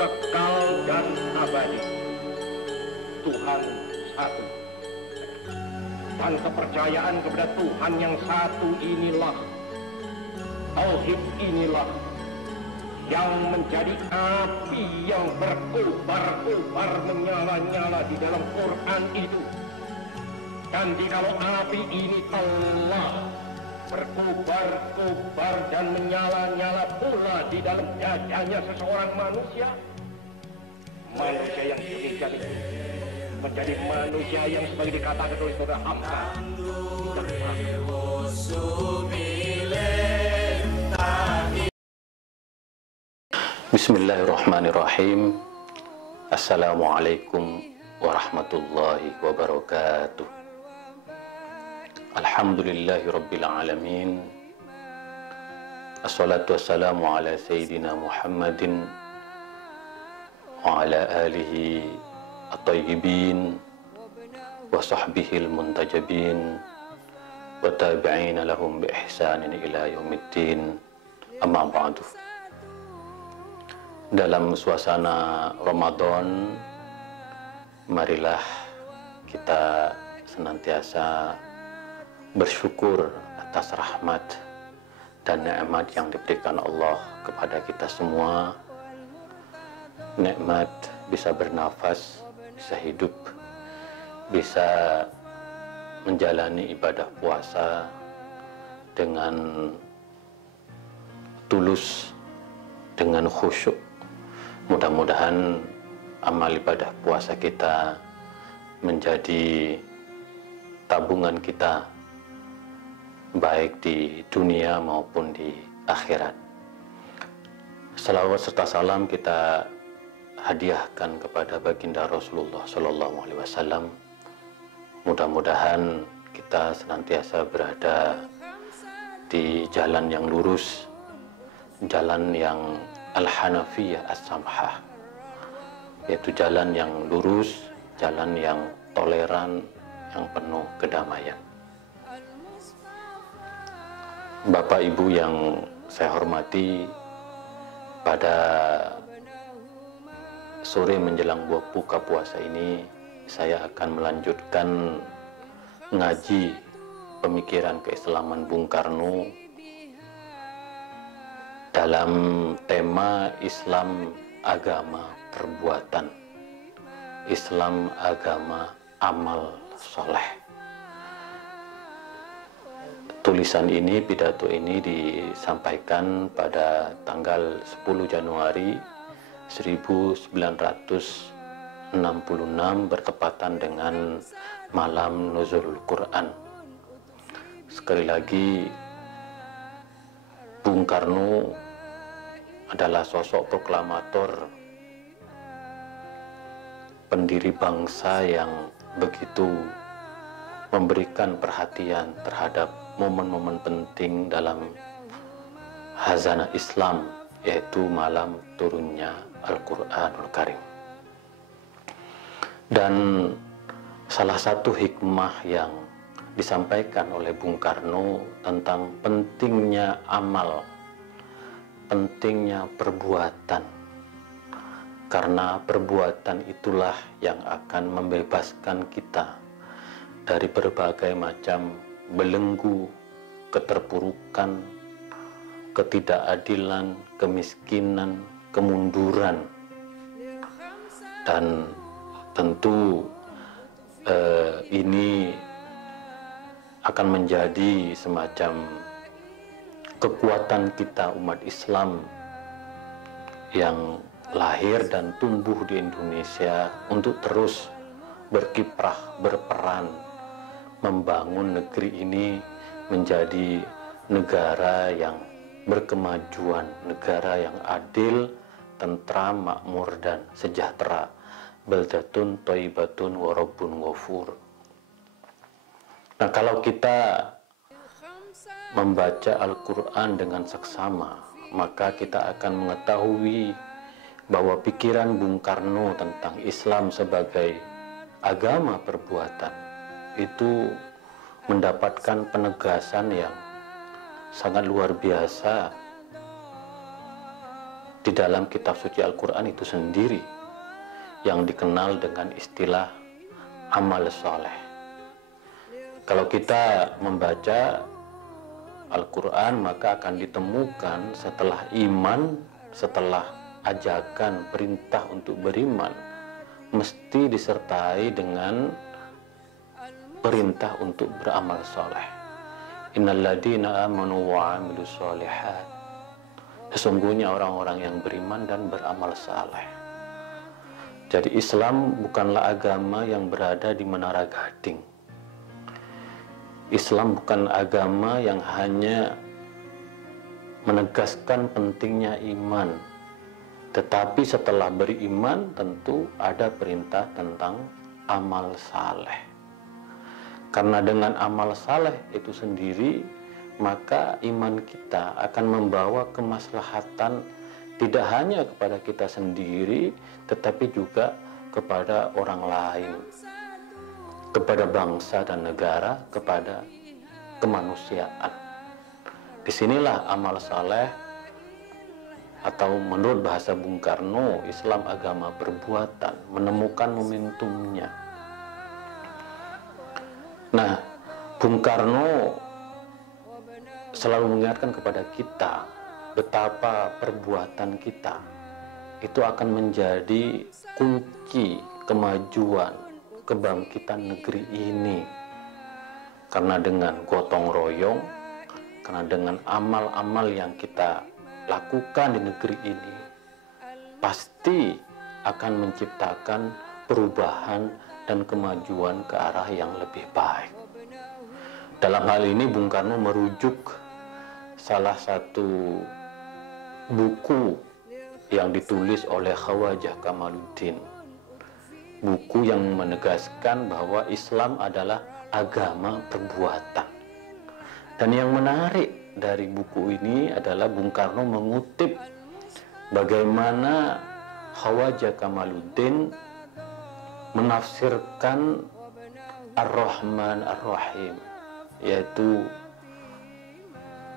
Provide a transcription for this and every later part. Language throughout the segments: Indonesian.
kekal dan abadi. Tuhan satu. Dan kepercayaan kepada Tuhan yang satu inilah, tauhid inilah, yang menjadi api yang berkobar-kobar menyala-nyala di dalam Quran itu. Dan jikalau api ini telah berkobar-kobar dan menyala-nyala pula di dalam dadanya seseorang manusia, manusia yang demikian itu menjadi manusia yang sebagai dikatakan oleh saudara Hamka, Bismillahirrahmanirrahim. Assalamualaikum warahmatullahi wabarakatuh. Alhamdulillahi rabbil alamin. Assalatu wassalamu ala sayyidina Muhammadin wa ala alihi at-tayyibin wa sahbihi al-muntajabin wa tabi'ina lahum bi ihsanin ila yaumiddin. Amma ba'du. Dalam suasana Ramadan, marilah kita senantiasa bersyukur atas rahmat dan nikmat yang diberikan Allah kepada kita semua. Nikmat bisa bernafas, bisa hidup, bisa menjalani ibadah puasa dengan tulus, dengan khusyuk. Mudah-mudahan amal ibadah puasa kita menjadi tabungan kita, baik di dunia maupun di akhirat. Salawat serta salam kita hadiahkan kepada baginda Rasulullah Sallallahu Alaihi Wasallam. Mudah-mudahan kita senantiasa berada di jalan yang lurus, jalan yang al-hanafiyah as-samhah, yaitu jalan yang lurus, jalan yang toleran, yang penuh kedamaian. Bapak Ibu yang saya hormati, pada sore menjelang buka puasa ini saya akan melanjutkan ngaji pemikiran keislaman Bung Karno dalam tema Islam agama perbuatan, Islam agama amal soleh. Tulisan ini, pidato ini disampaikan pada tanggal 10 Januari 1966 bertepatan dengan malam Nuzulul Quran. Sekali lagi, Bung Karno adalah sosok proklamator, pendiri bangsa yang begitu memberikan perhatian terhadap momen-momen penting dalam hazanah Islam, yaitu malam turunnya Al-Quranul Karim. Dan salah satu hikmah yang disampaikan oleh Bung Karno tentang pentingnya amal, pentingnya perbuatan, karena perbuatan itulah yang akan membebaskan kita dari berbagai macam belenggu keterpurukan, ketidakadilan, kemiskinan, kemunduran. Dan tentu ini akan menjadi semacam kekuatan kita umat Islam yang lahir dan tumbuh di Indonesia untuk terus berkiprah, berperan membangun negeri ini menjadi negara yang berkemajuan, negara yang adil, tentram, makmur, dan sejahtera. Baldatun thayyibatun wa rabbun ghafur. Nah, kalau kita membaca Al-Quran dengan seksama, maka kita akan mengetahui bahwa pikiran Bung Karno tentang Islam sebagai agama perbuatan itu mendapatkan penegasan yang sangat luar biasa di dalam kitab suci Al-Quran itu sendiri yang dikenal dengan istilah amal soleh. Kalau kita membaca Al-Quran, maka akan ditemukan setelah iman, setelah ajakan perintah untuk beriman, mesti disertai dengan perintah untuk beramal soleh. Innalladzina amanu wa amilus solihat. Sesungguhnya orang-orang yang beriman dan beramal saleh. Jadi Islam bukanlah agama yang berada di Menara Gading. Islam bukan agama yang hanya menegaskan pentingnya iman, tetapi setelah beriman tentu ada perintah tentang amal saleh. Karena dengan amal saleh itu sendiri, maka iman kita akan membawa kemaslahatan tidak hanya kepada kita sendiri, tetapi juga kepada orang lain, kepada bangsa dan negara, kepada kemanusiaan. Disinilah amal saleh, atau menurut bahasa Bung Karno, Islam agama perbuatan, menemukan momentumnya. Nah, Bung Karno selalu mengingatkan kepada kita betapa perbuatan kita itu akan menjadi kunci kemajuan, kebangkitan negeri ini. Karena dengan gotong royong, karena dengan amal-amal yang kita lakukan di negeri ini, pasti akan menciptakan perubahan dan kemajuan ke arah yang lebih baik. Dalam hal ini Bung Karno merujuk salah satu buku yang ditulis oleh Khawajah Kamaluddin, buku yang menegaskan bahwa Islam adalah agama perbuatan. Dan yang menarik dari buku ini adalah Bung Karno mengutip bagaimana Khawajah Kamaluddin menafsirkan Ar-Rahman Ar-Rahim, yaitu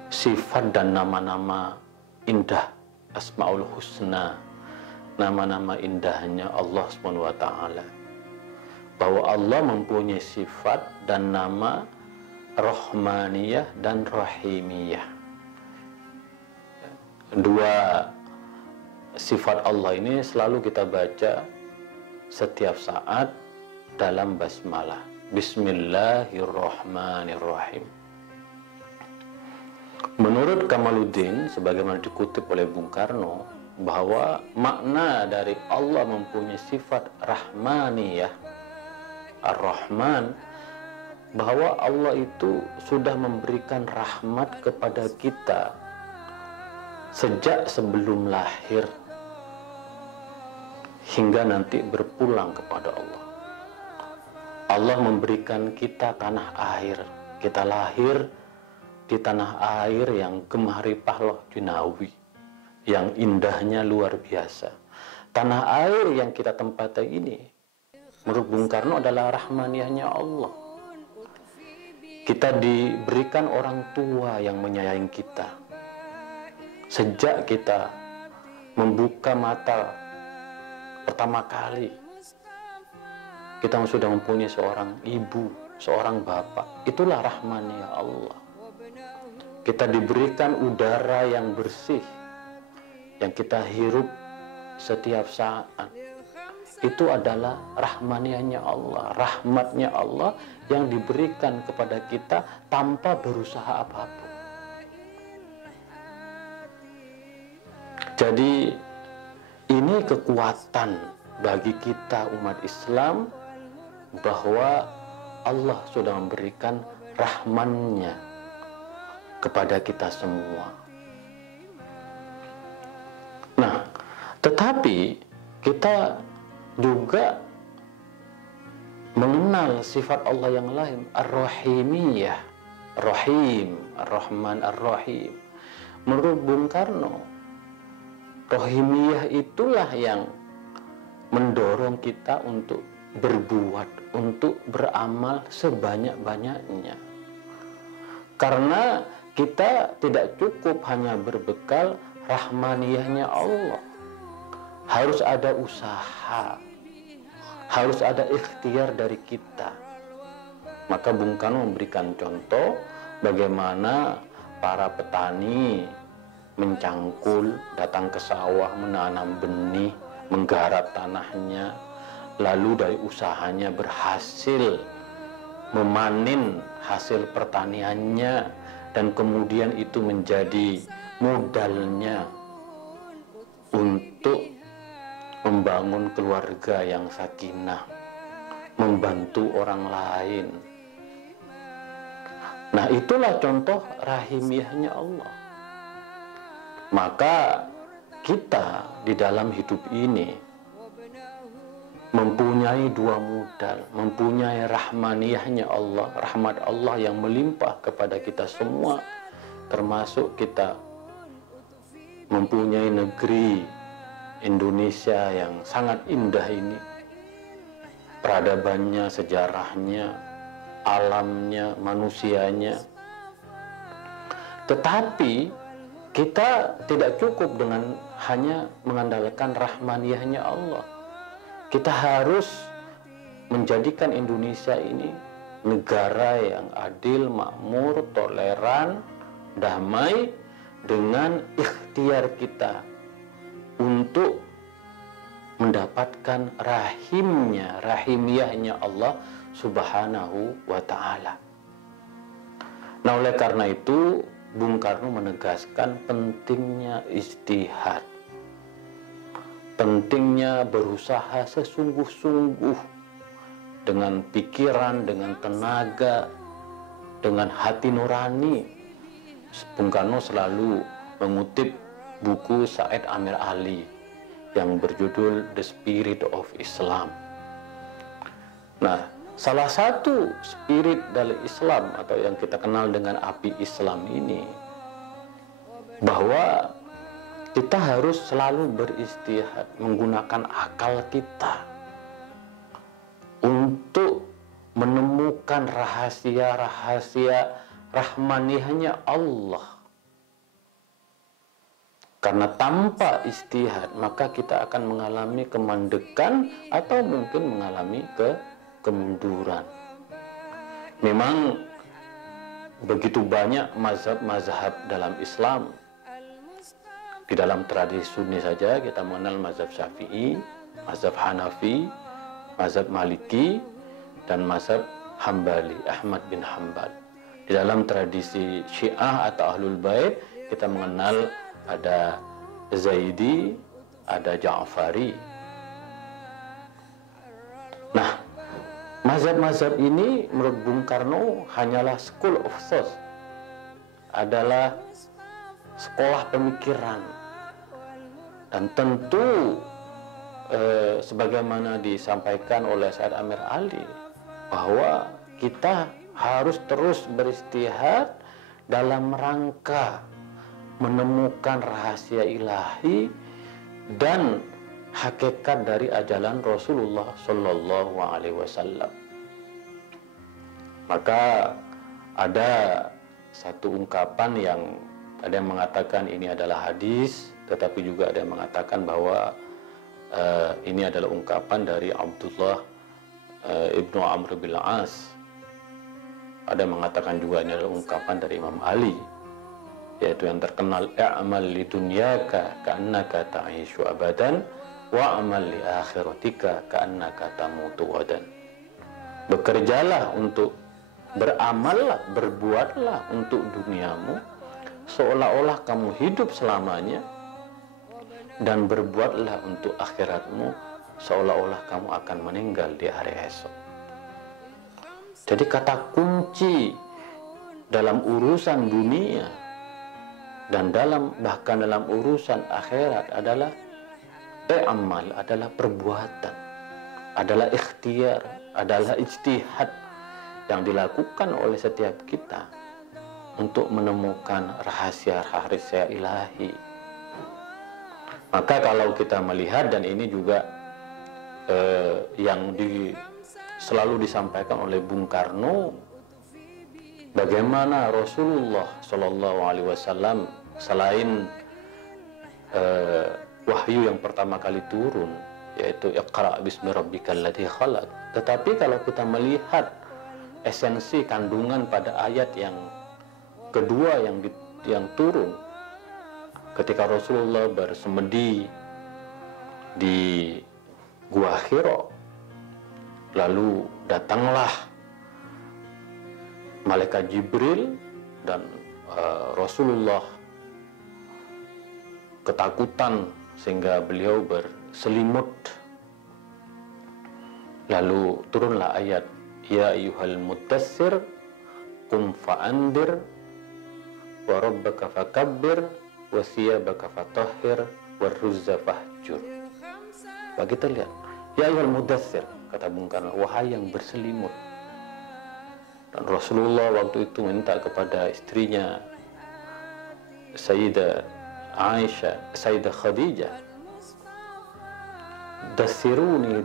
sifat dan nama-nama indah Asmaul Husna, nama-nama indahnya Allah SWT, bahwa Allah mempunyai sifat dan nama Rahmaniyah dan Rahimiyah. Dua sifat Allah ini selalu kita baca setiap saat dalam basmalah, Bismillahirrahmanirrahim. Menurut Kamaluddin, sebagaimana dikutip oleh Bung Karno, bahwa makna dari Allah mempunyai sifat Rahmaniyah, Ar-Rahman, bahwa Allah itu sudah memberikan rahmat kepada kita sejak sebelum lahir hingga nanti berpulang kepada Allah. Allah memberikan kita tanah air. Kita lahir di tanah air yang gemaripah loh Junawi, yang indahnya luar biasa. Tanah air yang kita tempati ini, menurut Bung Karno, adalah rahmaniyahnya Allah. Kita diberikan orang tua yang menyayangi kita. Sejak kita membuka mata pertama kali, kita sudah mempunyai seorang ibu, seorang bapak. Itulah rahmaniyah Allah. Kita diberikan udara yang bersih, yang kita hirup setiap saat. Itu adalah rahmaniyahnya Allah, rahmatnya Allah yang diberikan kepada kita tanpa berusaha apapun. Jadi ini kekuatan bagi kita umat Islam, bahwa Allah sudah memberikan rahman-Nya kepada kita semua. Nah, tetapi kita juga mengenal sifat Allah yang lain, Ar-Rahimiyah, Rahim, Ar-Rahman, Ar-Rahim. Menurut Bung Karno, Rahimiyah itulah yang mendorong kita untuk berbuat, untuk beramal sebanyak-banyaknya. Karena kita tidak cukup hanya berbekal rahmaniyahnya Allah. Harus ada usaha, harus ada ikhtiar dari kita. Maka Bung Karno memberikan contoh bagaimana para petani mencangkul, datang ke sawah, menanam benih, menggarap tanahnya, lalu dari usahanya berhasil memanen hasil pertaniannya, dan kemudian itu menjadi modalnya untuk membangun keluarga yang sakinah, membantu orang lain. Nah, itulah contoh rahimiyahnya Allah. Maka kita di dalam hidup ini mempunyai dua modal, mempunyai rahmaniyahnya Allah, rahmat Allah yang melimpah kepada kita semua, termasuk kita mempunyai negeri Indonesia yang sangat indah ini, peradabannya, sejarahnya, alamnya, manusianya. Tetapi kita tidak cukup dengan hanya mengandalkan rahmaniyahnya Allah. Kita harus menjadikan Indonesia ini negara yang adil, makmur, toleran, damai, dengan ikhtiar kita untuk mendapatkan rahimiyahnya Allah Subhanahu wa ta'ala. Nah, oleh karena itu Bung Karno menegaskan pentingnya ijtihad, pentingnya berusaha sesungguh-sungguh dengan pikiran, dengan tenaga, dengan hati nurani. Bung Karno selalu mengutip buku Said Amir Ali yang berjudul The Spirit of Islam. Nah, salah satu spirit dari Islam atau yang kita kenal dengan api Islam ini, bahwa kita harus selalu beristihad, menggunakan akal kita untuk menemukan rahasia-rahasia rahmaniyahnya Allah. Karena tanpa istihad maka kita akan mengalami kemandekan atau mungkin mengalami kemunduran. Memang begitu banyak mazhab-mazhab dalam Islam. Di dalam tradisi Sunni saja kita mengenal mazhab Syafi'i, mazhab Hanafi, mazhab Maliki, dan mazhab Hambali, Ahmad bin Hambal. Di dalam tradisi Syiah atau Ahlul Bait kita mengenal ada Zaidi, ada Ja'fari. Nah, mazhab-mazhab ini menurut Bung Karno hanyalah school of thought, adalah sekolah pemikiran. Dan tentu sebagaimana disampaikan oleh Said Amir Ali, bahwa kita harus terus beristihad dalam rangka menemukan rahasia ilahi dan hakikat dari ajaran Rasulullah Shallallahu Alaihi Wasallam. Maka ada satu ungkapan yang ada yang mengatakan ini adalah hadis, tetapi juga ada yang mengatakan bahwa ini adalah ungkapan dari Abdullah ibnu Amr bin As. Ada yang mengatakan juga ini adalah ungkapan dari Imam Ali, yaitu yang terkenal, i'mal li dunyaka ka'annaka ta'ishu abadan wa amal li akhiratika ka'annaka tamutu wadan. Bekerjalah untuk, beramallah, berbuatlah untuk duniamu seolah-olah kamu hidup selamanya, dan berbuatlah untuk akhiratmu seolah-olah kamu akan meninggal di hari esok. Jadi kata kunci dalam urusan dunia dan bahkan dalam urusan akhirat adalah amal, adalah perbuatan, adalah ikhtiar, adalah ijtihad yang dilakukan oleh setiap kita untuk menemukan rahasia-rahasia ilahi. Maka kalau kita melihat, dan ini juga yang selalu disampaikan oleh Bung Karno, bagaimana Rasulullah Shallallahu Alaihi Wasallam selain wahyu yang pertama kali turun, yaitu Iqra bismi rabbikal ladzi khalaq. Tetapi kalau kita melihat esensi kandungan pada ayat yang kedua yang turun ketika Rasulullah bersemedi di Gua Hira, lalu datanglah malaikat Jibril dan Rasulullah ketakutan sehingga beliau berselimut. Lalu turunlah ayat, ya ayyuhal mudassir qum fa'andir wa rabbaka fakabbir wa thiyabaka fatahhir wa ruzza fahjur. Bagi kita lihat, ya ayyuhal mudassir, kata Bung Karno, wahai yang berselimut. Dan Rasulullah waktu itu minta kepada istrinya Sayyidah Aisyah, Sayyidah Khadijah, dasiruni,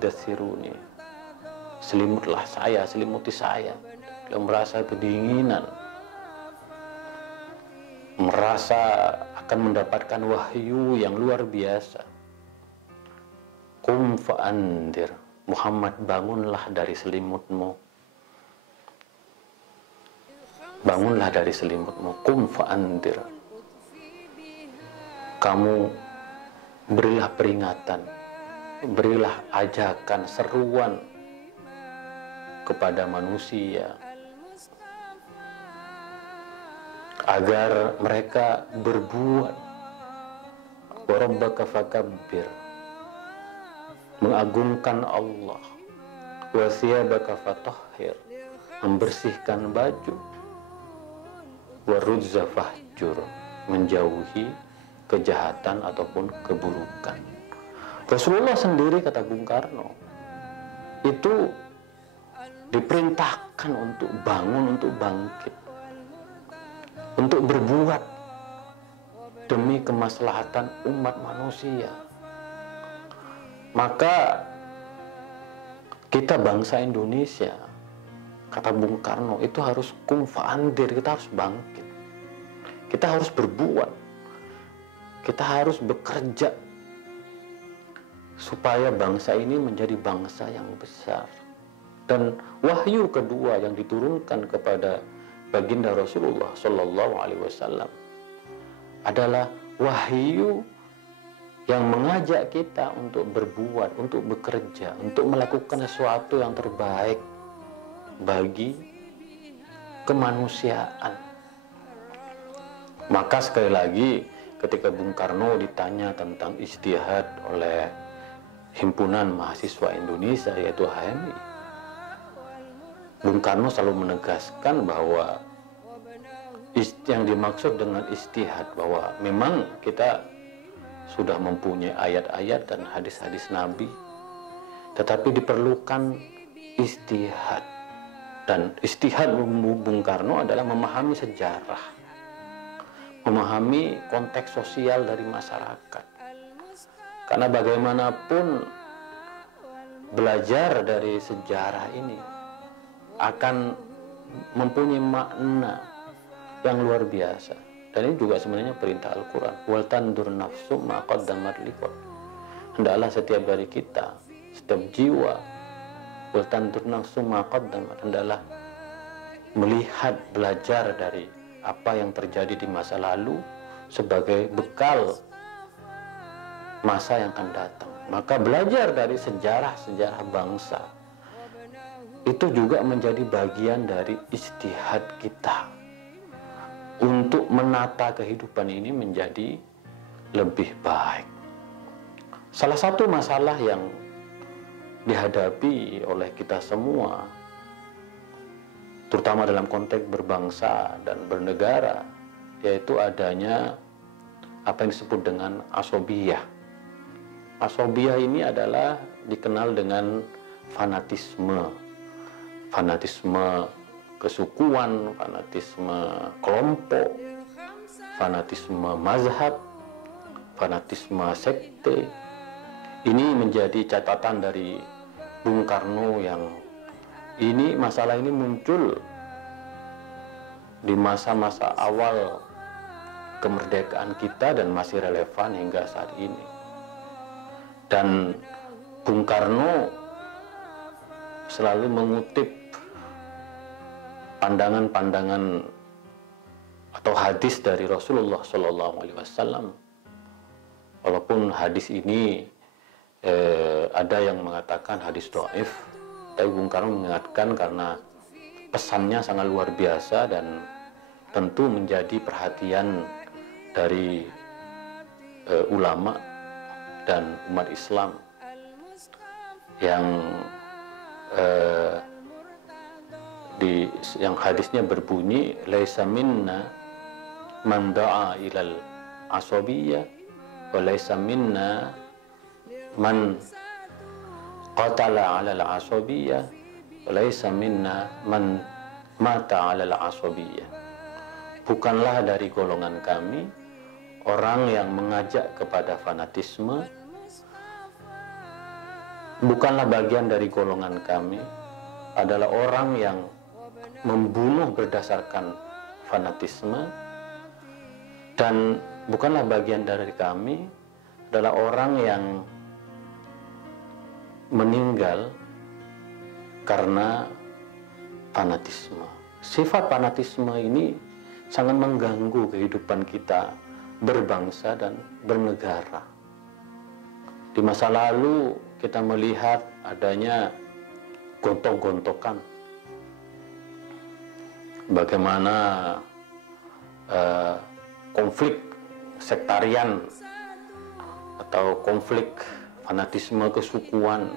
selimutlah saya, selimuti saya. Dia merasa kedinginan, merasa akan mendapatkan wahyu yang luar biasa. Qum fa'andir, Muhammad, bangunlah dari selimutmu. Bangunlah dari selimutmu. Qum fa'andir, kamu berilah peringatan, berilah ajakan, seruan kepada manusia agar mereka berbuat. Wa rabbaka fakabbir, mengagungkan Allah. Wa thiyabaka fatahhir, membersihkan baju. Wa ruzza fahjur, menjauhi kejahatan ataupun keburukan. Rasulullah sendiri, kata Bung Karno, itu diperintahkan untuk bangun, untuk bangkit, untuk berbuat demi kemaslahatan umat manusia. Maka kita bangsa Indonesia, kata Bung Karno, itu harus qum fa'andir, kita harus bangkit, kita harus berbuat, kita harus bekerja supaya bangsa ini menjadi bangsa yang besar. Dan wahyu kedua yang diturunkan kepada baginda Rasulullah Shallallahu Alaihi Wasallam adalah wahyu yang mengajak kita untuk berbuat, untuk bekerja, untuk melakukan sesuatu yang terbaik bagi kemanusiaan. Maka sekali lagi, ketika Bung Karno ditanya tentang ijtihad oleh Himpunan Mahasiswa Indonesia, yaitu HMI, Bung Karno selalu menegaskan bahwa yang dimaksud dengan ijtihad, bahwa memang kita sudah mempunyai ayat-ayat dan hadis-hadis Nabi, tetapi diperlukan ijtihad. Dan ijtihad Bung Karno adalah memahami sejarah, memahami konteks sosial dari masyarakat. Karena bagaimanapun belajar dari sejarah ini akan mempunyai makna yang luar biasa. Dan ini juga sebenarnya perintah Al-Quran. Wal tandur nafsu ma qaddamat liqad. Hendaklah setiap dari kita, setiap jiwa, wal tandur nafsu ma qaddamat, hendaklah melihat, belajar dari apa yang terjadi di masa lalu sebagai bekal masa yang akan datang. Maka belajar dari sejarah-sejarah bangsa itu juga menjadi bagian dari ijtihad kita untuk menata kehidupan ini menjadi lebih baik. Salah satu masalah yang dihadapi oleh kita semua, terutama dalam konteks berbangsa dan bernegara, yaitu adanya apa yang disebut dengan asobiyah. Asobiyah ini adalah dikenal dengan fanatisme kesukuan, fanatisme kelompok, fanatisme mazhab, fanatisme sekte. Ini menjadi catatan dari Bung Karno yang masalah ini muncul di masa-masa awal kemerdekaan kita dan masih relevan hingga saat ini. Dan Bung Karno selalu mengutip pandangan-pandangan atau hadis dari Rasulullah SAW. Walaupun hadis ini ada yang mengatakan hadis dhaif, tapi Bung Karno mengingatkan karena pesannya sangat luar biasa dan tentu menjadi perhatian dari ulama dan umat Islam yang hadisnya berbunyi laisa minna man da'a ilal asabiyyah wa laisa minna man qatala 'alal asabiyyah wa laisa minna man mata 'alal asabiyyah. Bukanlah dari golongan kami orang yang mengajak kepada fanatisme, bukanlah bagian dari golongan kami adalah orang yang membunuh berdasarkan fanatisme, dan bukanlah bagian dari kami adalah orang yang meninggal karena fanatisme. Sifat fanatisme ini sangat mengganggu kehidupan kita berbangsa dan bernegara. Di masa lalu kita melihat adanya gontok-gontokan, bagaimana konflik sektarian atau konflik fanatisme kesukuan,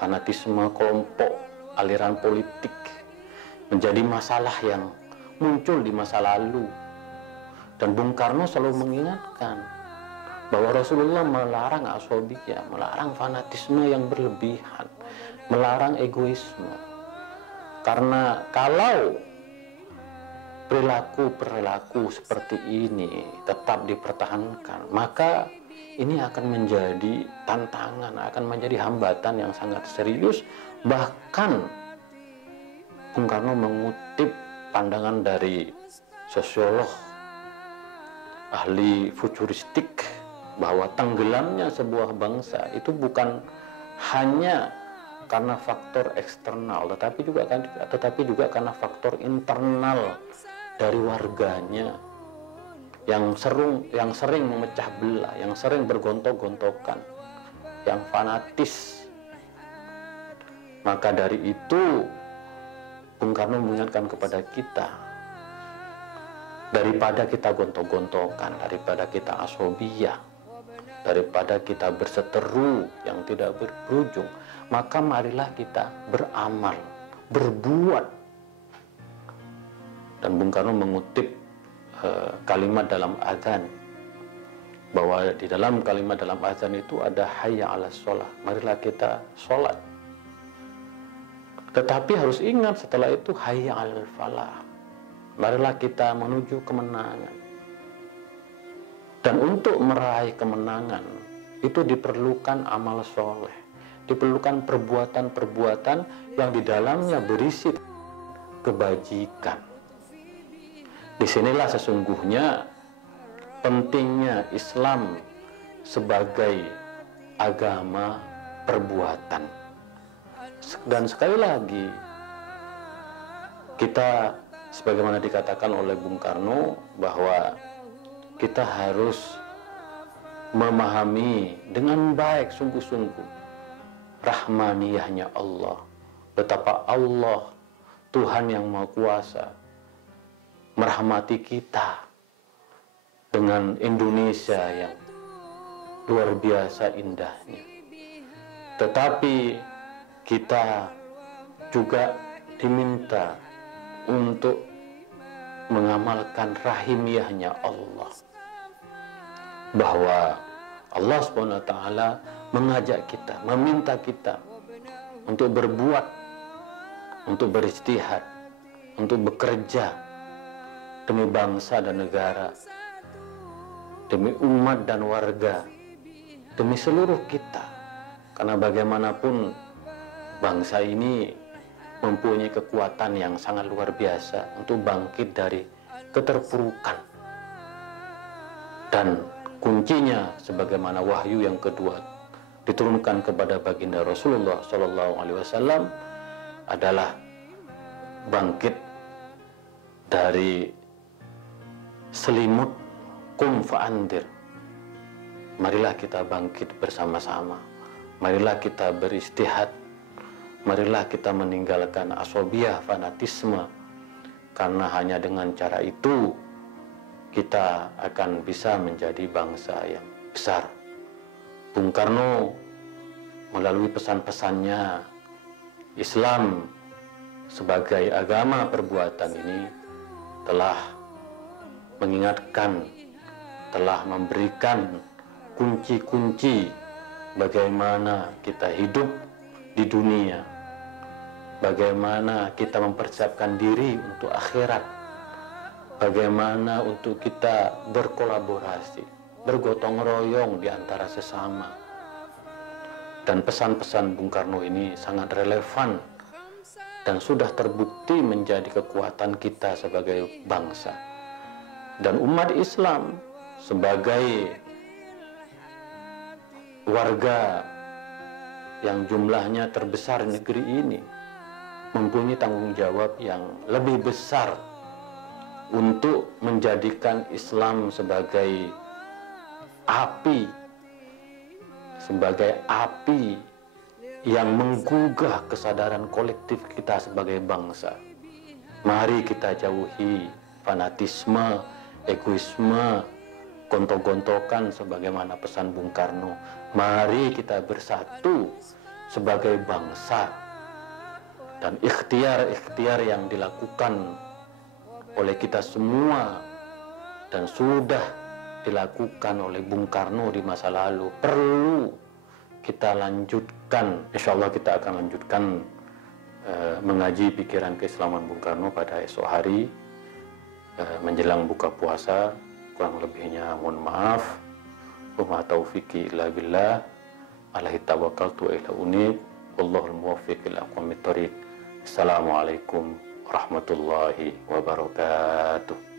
fanatisme kelompok, aliran politik menjadi masalah yang muncul di masa lalu. Dan Bung Karno selalu mengingatkan bahwa Rasulullah melarang asobiyah, melarang fanatisme yang berlebihan, melarang egoisme. Karena kalau perilaku seperti ini tetap dipertahankan, maka ini akan menjadi tantangan, akan menjadi hambatan yang sangat serius. Bahkan Bung Karno mengutip pandangan dari sosiolog ahli futuristik bahwa tenggelamnya sebuah bangsa itu bukan hanya karena faktor eksternal, tetapi juga karena faktor internal dari warganya yang sering memecah belah, yang sering bergontok-gontokan, yang fanatis. Maka dari itu Bung Karno mengingatkan kepada kita, daripada kita gontok-gontokan, daripada kita asobiyah, daripada kita berseteru yang tidak berujung, maka marilah kita beramal, berbuat. Dan Bung Karno mengutip kalimat dalam azan, bahwa di dalam kalimat dalam azan itu ada hayya 'alas sholah, marilah kita sholat. Tetapi harus ingat setelah itu hayya 'alal falah, marilah kita menuju kemenangan. Dan untuk meraih kemenangan itu diperlukan amal soleh, diperlukan perbuatan-perbuatan yang di dalamnya berisi kebajikan. Disinilah sesungguhnya pentingnya Islam sebagai agama perbuatan. Dan sekali lagi, kita sebagaimana dikatakan oleh Bung Karno bahwa kita harus memahami dengan baik sungguh-sungguh rahmaniyahnya Allah, betapa Allah Tuhan yang Maha Kuasa merahmati kita dengan Indonesia yang luar biasa indahnya. Tetapi kita juga diminta untuk mengamalkan rahimiyahnya Allah, bahwa Allah SWT mengajak kita, meminta kita untuk berbuat, untuk beristihad, untuk bekerja demi bangsa dan negara, demi umat dan warga, demi seluruh kita. Karena bagaimanapun bangsa ini mempunyai kekuatan yang sangat luar biasa untuk bangkit dari keterpurukan. Dan kuncinya sebagaimana wahyu yang kedua diturunkan kepada baginda Rasulullah SAW adalah bangkit dari selimut kum fa'andir. Marilah kita bangkit bersama-sama. Marilah kita beristihad. Marilah kita meninggalkan asobiyah, fanatisme. Karena hanya dengan cara itu kita akan bisa menjadi bangsa yang besar. Bung Karno melalui pesan-pesannya, Islam sebagai agama perbuatan ini telah mengingatkan, telah memberikan kunci-kunci bagaimana kita hidup di dunia, bagaimana kita mempersiapkan diri untuk akhirat, bagaimana untuk kita berkolaborasi, bergotong royong di antara sesama. Dan pesan-pesan Bung Karno ini sangat relevan dan sudah terbukti menjadi kekuatan kita sebagai bangsa. Dan umat Islam sebagai warga yang jumlahnya terbesar di negeri ini mempunyai tanggung jawab yang lebih besar untuk menjadikan Islam sebagai api yang menggugah kesadaran kolektif kita sebagai bangsa. Mari kita jauhi fanatisme, egoisme, gontok-gontokan sebagaimana pesan Bung Karno. Mari kita bersatu sebagai bangsa. Dan ikhtiar-ikhtiar yang dilakukan oleh kita semua dan sudah dilakukan oleh Bung Karno di masa lalu perlu kita lanjutkan. Insya Allah kita akan lanjutkan mengaji pikiran keislaman Bung Karno pada esok hari menjelang buka puasa. Kurang lebihnya mohon maaf. Wa taufiqi illa billah. Alaihi tawakkaltu ila unib. Wallahul muwaffiq ila aqwamit thoriq. Assalamualaikum warahmatullahi wabarakatuh.